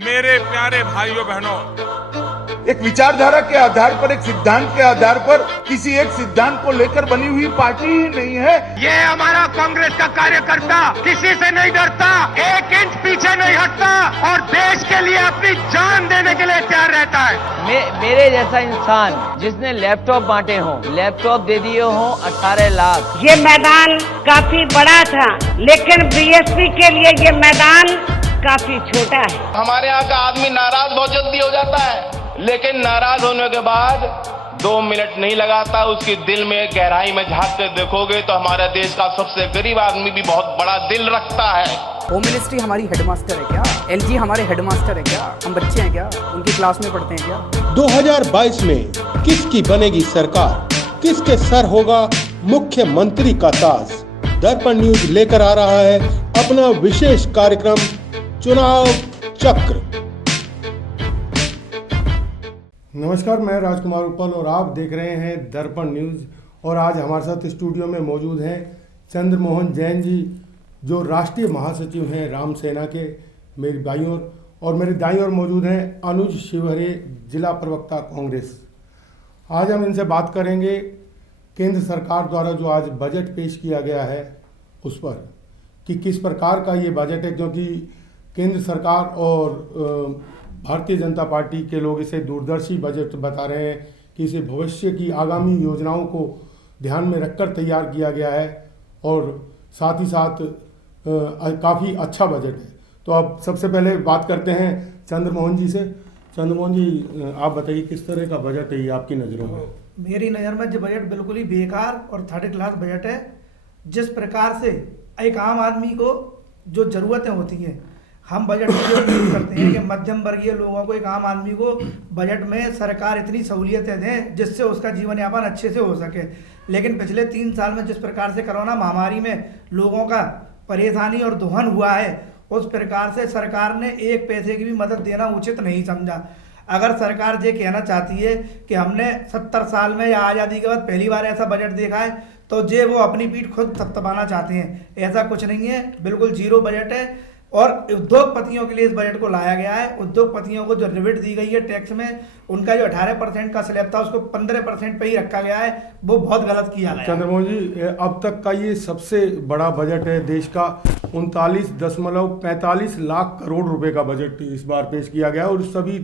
मेरे प्यारे भाइयों बहनों, एक विचारधारा के आधार पर, एक सिद्धांत के आधार पर किसी एक सिद्धांत को लेकर बनी हुई पार्टी ही नहीं है। ये हमारा कांग्रेस का कार्यकर्ता किसी से नहीं डरता, 1 इंच पीछे नहीं हटता और देश के लिए अपनी जान देने के लिए तैयार रहता है। मेरे जैसा इंसान जिसने लैपटॉप बांटे हों, लैपटॉप दे दिए हों 18 लाख। ये मैदान काफी बड़ा था, लेकिन बीएसपी के लिए ये मैदान काफी छोटा है। हमारे यहाँ का आदमी नाराज बहुत जल्दी हो जाता है, लेकिन नाराज होने के बाद 2 मिनट नहीं लगाता। उसकी दिल में गहराई में झांक कर देखोगे तो हमारे देश का सबसे गरीब आदमी भी बहुत बड़ा दिल रखता है। होम मिनिस्ट्री हमारी हेडमास्टर है क्या? एलजी हमारे हेडमास्टर है क्या? हम बच्चे हैं क्या? उनकी क्लास में पढ़ते हैं क्या? 2022 में किसकी बनेगी सरकार, किसके सर होगा मुख्यमंत्री का ताज? दर्पण न्यूज लेकर आ रहा है अपना विशेष कार्यक्रम चुनाव चक्र। नमस्कार, मैं राजकुमार उपल और आप देख रहे हैं दर्पण न्यूज। और आज हमारे साथ स्टूडियो में मौजूद हैं चंद्रमोहन जैन जी, जो राष्ट्रीय महासचिव हैं राम सेना के। मेरी बाईं ओर और मेरे दाईं ओर मौजूद हैं अनुज शिवहरे, जिला प्रवक्ता कांग्रेस। आज हम इनसे बात करेंगे केंद्र सरकार द्वारा जो आज बजट पेश किया गया है उस पर, कि किस प्रकार का ये बजट है, क्योंकि केंद्र सरकार और भारतीय जनता पार्टी के लोग इसे दूरदर्शी बजट बता रहे हैं कि इसे भविष्य की आगामी योजनाओं को ध्यान में रखकर तैयार किया गया है और साथ ही साथ काफ़ी अच्छा बजट है। तो अब सबसे पहले बात करते हैं चंद्रमोहन जी से। चंद्रमोहन जी, आप बताइए किस तरह का बजट है ये आपकी नज़रों में? मेरी नज़र में जो बजट बिल्कुल ही बेकार और थर्ड क्लास बजट है। जिस प्रकार से एक आम आदमी को जो ज़रूरतें होती हैं, हम बजट में यूज करते हैं कि मध्यम वर्गीय लोगों को, एक आम आदमी को बजट में सरकार इतनी सहूलियतें दें जिससे उसका जीवन यापन अच्छे से हो सके। लेकिन पिछले 3 साल में जिस प्रकार से कोरोना महामारी में लोगों का परेशानी और दोहन हुआ है, उस प्रकार से सरकार ने 1 पैसे की भी मदद देना उचित नहीं समझा। अगर सरकार ये कहना चाहती है कि हमने 70 साल में या आज़ादी के बाद पहली बार ऐसा बजट देखा है, तो ये वो अपनी पीठ खुद थपथपाना चाहते हैं। ऐसा कुछ नहीं है, बिल्कुल जीरो बजट है। और उद्योगपतियों के लिए इस बजट को लाया गया है। उद्योगपतियों को जो रिबेट दी गई है टैक्स में, उनका जो 18% का स्लैब था उसको 15% पे ही रखा गया है, वो बहुत गलत किया गया है। चंद्रमोहन जी, अब तक का ये सबसे बड़ा बजट है देश का। 39.45 लाख करोड़ रुपए का बजट इस बार पेश किया गया और सभी,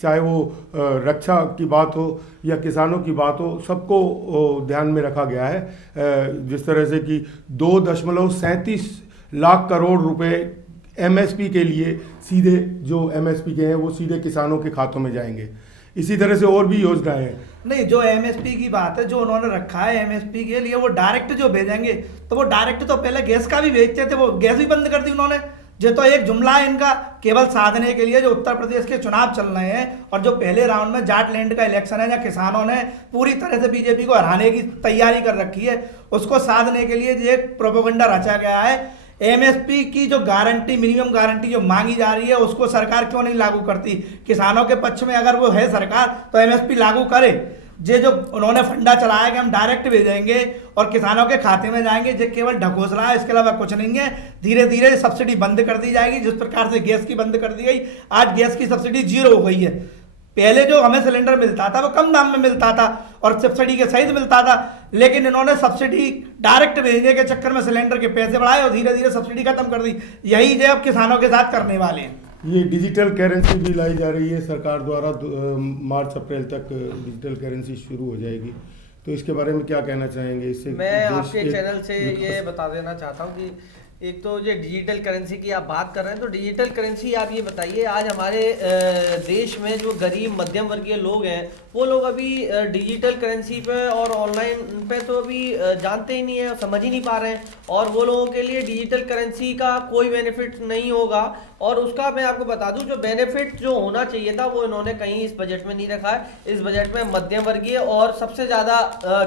चाहे वो रक्षा की बात हो या किसानों की बात हो, सबको ध्यान में रखा गया है। जिस तरह से कि 2.37 लाख करोड़ रुपए एमएसपी के लिए, सीधे जो एमएसपी के हैं वो सीधे किसानों के खातों में जाएंगे। इसी तरह से और भी योजनाएं हैं। नहीं, जो एमएसपी की बात है, जो उन्होंने रखा है एमएसपी के लिए, वो डायरेक्ट जो भेजेंगे, तो वो डायरेक्ट तो पहले गैस का भी भेजते थे, वो गैस भी बंद कर दी उन्होंने। जो तो एक जुमला है इनका केवल साधने के लिए। जो उत्तर प्रदेश के चुनाव चल रहे हैं और जो पहले राउंड में जाटलैंड का इलेक्शन है, जहाँ किसानों ने पूरी तरह से बीजेपी को हराने की तैयारी कर रखी है, उसको साधने के लिए ये प्रोपेगेंडा रचा गया है। एमएसपी की जो गारंटी, मिनिमम गारंटी जो मांगी जा रही है, उसको सरकार क्यों नहीं लागू करती? किसानों के पक्ष में अगर वो है सरकार, तो एमएसपी लागू करे। ये जो उन्होंने फंडा चलाया कि हम डायरेक्ट भेजेंगे और किसानों के खाते में जाएंगे, ये केवल ढकोसला है, इसके अलावा कुछ नहीं है। धीरे धीरे सब्सिडी बंद कर दी जाएगी। जिस प्रकार से गैस की बंद कर दी गई, आज गैस की सब्सिडी 0 हो गई है। पहले जो हमें सिलेंडर मिलता था वो कम दाम में मिलता था और सब्सिडी के सहित मिलता था, लेकिन इन्होंने सब्सिडी डायरेक्ट भेजने के चक्कर में सिलेंडर के पैसे बढ़ाए और धीरे धीरे सब्सिडी खत्म कर दी। यही जो अब किसानों के साथ करने वाले हैं। ये डिजिटल करेंसी भी लाई जा रही है सरकार द्वारा। मार्च अप्रैल तक डिजिटल करेंसी शुरू हो जाएगी, तो इसके बारे में क्या कहना चाहेंगे? इससे मैं आपके चैनल से ये बता देना चाहता हूँ कि एक तो ये डिजिटल करेंसी की आप बात कर रहे हैं, तो डिजिटल करेंसी आप ये बताइए, आज हमारे देश में जो गरीब मध्यम वर्गीय लोग हैं, वो लोग अभी डिजिटल करेंसी पे और ऑनलाइन पे तो अभी जानते ही नहीं है, समझ ही नहीं पा रहे हैं। और वो लोगों के लिए डिजिटल करेंसी का कोई बेनिफिट नहीं होगा। और उसका मैं आपको बता दूं, जो बेनिफिट जो होना चाहिए था वो इन्होंने कहीं इस बजट में नहीं रखा है। इस बजट में मध्यम वर्गीय और सबसे ज़्यादा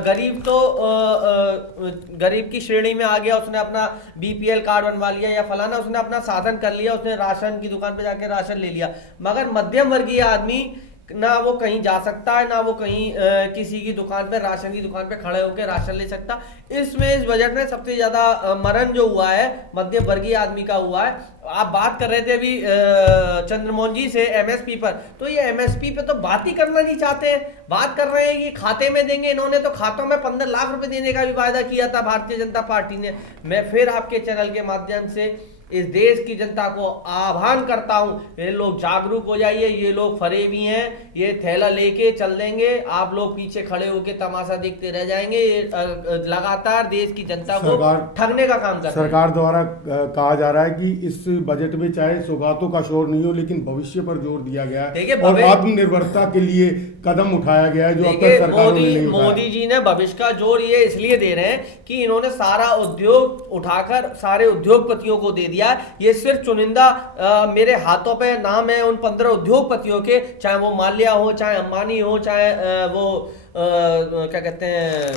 गरीब, तो गरीब की श्रेणी में आ गया, उसने अपना बीपीएल कार्ड बनवा लिया या फलाना उसने अपना साधन कर लिया, उसने राशन की दुकान पे जाके राशन ले लिया। मगर मध्यम वर्गीय आदमी ना वो कहीं जा सकता है, ना वो कहीं किसी की दुकान पे, राशन की दुकान पे खड़े होकर राशन ले सकता। इसमें इस बजट में सबसे ज्यादा मरण जो हुआ है मध्यम वर्गीय आदमी का हुआ है। आप बात कर रहे थे अभी चंद्रमोहन जी से एमएसपी पर, तो ये एमएसपी पे तो बात ही करना नहीं चाहते हैं। बात कर रहे हैं कि खाते में देंगे, इन्होंने तो खातों में 15 लाख रुपए देने का भी वायदा किया था भारतीय जनता पार्टी ने। मैं फिर आपके चैनल के माध्यम से इस देश की जनता को आह्वान करता हूं, ये लोग जागरूक हो जाइए। ये लोग फरेबी हैं, ये थैला लेके चल देंगे, आप लोग पीछे खड़े होकर तमाशा देखते रह जाएंगे। ये लगातार देश की जनता को ठगने का काम कर रहे हैं। सरकार द्वारा कहा जा रहा है कि इस बजट में चाहे सौगातों का शोर नहीं हो, लेकिन भविष्य पर जोर दिया गया है और आत्मनिर्भरता के लिए कदम उठाया गया है, जो अब तक सरकारों ने नहीं उठाया। मोदी जी ने भविष्य का जोर ये इसलिए दे रहे हैं कि इन्होंने सारा उद्योग उठाकर सारे उद्योगपतियों को दे दिया। ये सिर्फ चुनिंदा मेरे हाथों पे नाम है उन 15 उद्योगपतियों के, चाहे वो माल्या हो, चाहे अंबानी हो, चाहे वो क्या कहते हैं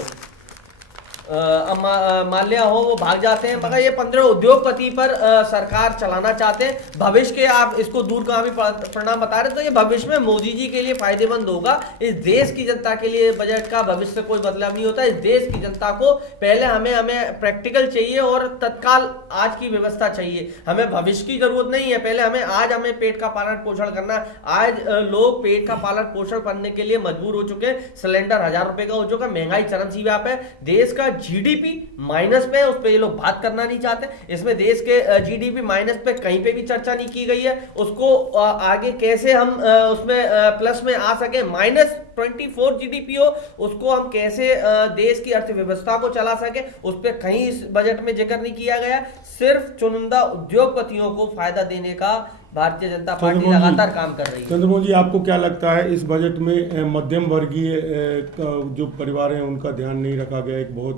माल्या हो, वो भाग जाते हैं। मगर ये 15 उद्योगपति पर सरकार चलाना चाहते हैं। भविष्य के आप इसको दूरगामी परिणाम बता रहे, तो ये भविष्य में मोदी जी के लिए फायदेमंद होगा। इस देश की जनता के लिए बजट का भविष्य से कोई बदलाव नहीं होता। इस देश की जनता को पहले हमें प्रैक्टिकल चाहिए और तत्काल आज की व्यवस्था चाहिए। हमें भविष्य की जरूरत नहीं है, पहले हमें पेट का पालन पोषण करना। आज लोग पेट का पालन पोषण करने के लिए मजबूर हो चुके हैं। सिलेंडर 1000 रुपए का हो चुका है, महंगाई चरमसीमा पे, देश का जीडीपी माइनस पे है, उस पे ये लोग बात करना नहीं चाहते। इसमें देश के जीडीपी माइनस पे कहीं पे भी चर्चा नहीं की गई है। उसको आगे कैसे हम उसमें प्लस में आ सके, -24 जीडीपी हो, उसको हम कैसे देश की अर्थव्यवस्था को चला सके, उस पर कहीं इस बजट में जिक्र नहीं किया गया। सिर्फ चुनिंदा उद्योगपतियों को फायदा देने का भारतीय जनता पार्टी लगातार काम कर रही है। चंद्रमोहन जी, आपको क्या लगता है इस बजट में मध्यम वर्गीय जो परिवार हैं उनका ध्यान नहीं रखा गया? एक बहुत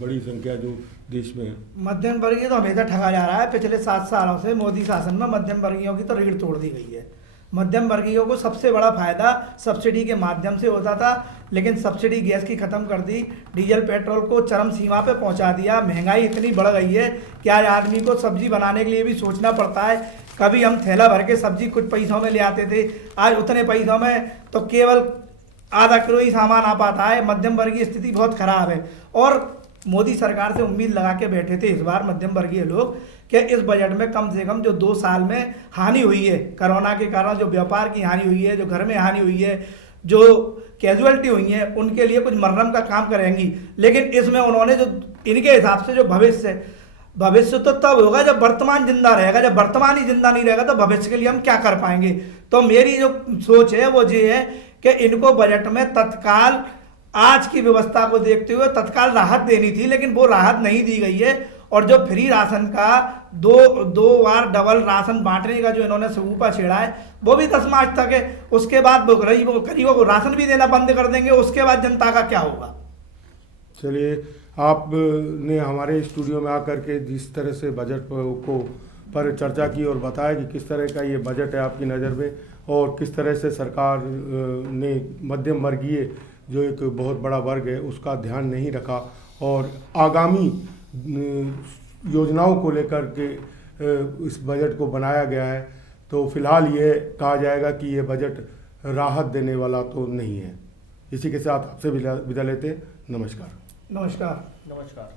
बड़ी संख्या जो देश में है मध्यम वर्गीय तो हमेशा ठगा जा रहा है। पिछले 7 सालों से मोदी शासन में मध्यम वर्गीयों की तो रीढ़ तोड़ दी गई है। मध्यम वर्गीयों को सबसे बड़ा फायदा सब्सिडी के माध्यम से होता था, लेकिन सब्सिडी गैस की खत्म कर दी, डीजल पेट्रोल को चरम सीमा पे पहुंचा दिया। महंगाई इतनी बढ़ गई है कि आज आदमी को सब्जी बनाने के लिए भी सोचना पड़ता है। कभी हम थैला भर के सब्जी कुछ पैसों में ले आते थे, आज उतने पैसों में तो केवल आधा किलो ही सामान आ पाता है। मध्यम वर्गीय स्थिति बहुत खराब है और मोदी सरकार से उम्मीद लगा के बैठे थे इस बार मध्यम वर्गीय लोग कि इस बजट में कम से कम जो 2 साल में हानि हुई है कोरोना के कारण, जो व्यापार की हानि हुई है, जो घर में हानि हुई है, जो कैजुअलिटी हुई है, उनके लिए कुछ मरहम का काम करेंगी। लेकिन इसमें उन्होंने जो इनके हिसाब से जो भविष्य तो तब होगा जब वर्तमान जिंदा रहेगा। जब वर्तमान ही जिंदा नहीं रहेगा तो भविष्य के लिए हम क्या कर पाएंगे? तो मेरी जो सोच है वो ये है कि इनको बजट में तत्काल आज की व्यवस्था को देखते हुए तत्काल राहत देनी थी, लेकिन वो राहत नहीं दी गई है। और जो फ्री राशन का दो बार डबल राशन बांटने का जो इन्होंने सबूपा छेड़ा है वो भी 10 मार्च तक है। उसके बाद गरीबों को राशन भी देना बंद कर देंगे, उसके बाद जनता का क्या होगा? चलिए, आपने हमारे स्टूडियो में आकर के जिस तरह से बजट पर चर्चा की और बताया कि किस तरह का ये बजट है आपकी नज़र में और किस तरह से सरकार ने मध्यम वर्गीय जो एक बहुत बड़ा वर्ग है उसका ध्यान नहीं रखा और आगामी योजनाओं को लेकर के इस बजट को बनाया गया है, तो फिलहाल ये कहा जाएगा कि ये बजट राहत देने वाला तो नहीं है। इसी के साथ आपसे विदा लेते। नमस्कार। नमस्कार। नमस्कार।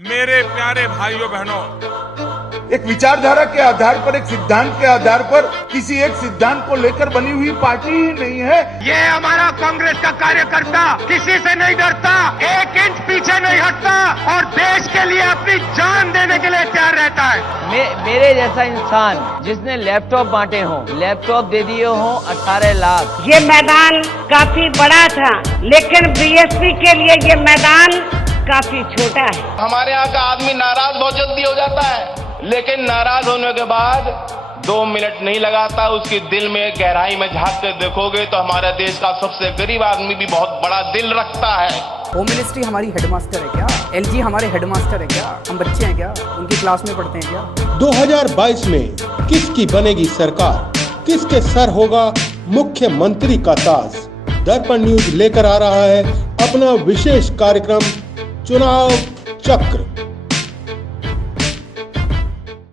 मेरे प्यारे भाइयों बहनों, एक विचारधारा के आधार पर, एक सिद्धांत के आधार पर किसी एक सिद्धांत को लेकर बनी हुई पार्टी ही नहीं है। ये हमारा कांग्रेस का कार्यकर्ता किसी से नहीं डरता, 1 इंच पीछे नहीं हटता और देश के लिए अपनी जान देने के लिए तैयार रहता है। मेरे जैसा इंसान जिसने लैपटॉप बांटे हों, लैपटॉप दे दिए हों 18 लाख। ये मैदान काफी बड़ा था, लेकिन बीएसपी के लिए ये मैदान काफी छोटा है। हमारे यहाँ का आदमी नाराज बहुत जल्दी हो जाता है, लेकिन नाराज होने के बाद 2 मिनट नहीं लगाता। उसकी दिल में गहराई में झांक कर देखोगे तो हमारे देश का सबसे गरीब आदमी भी बहुत बड़ा दिल रखता है। होम मिनिस्ट्री हमारी हेडमास्टर है क्या? एलजी हमारे हेडमास्टर है क्या? हम बच्चे हैं क्या? उनकी क्लास में पढ़ते हैं क्या? 2022 में किसकी बनेगी सरकार? किसके सर होगा मुख्यमंत्री का ताज? दर्पण न्यूज लेकर आ रहा है अपना विशेष कार्यक्रम चुनाव चक्र।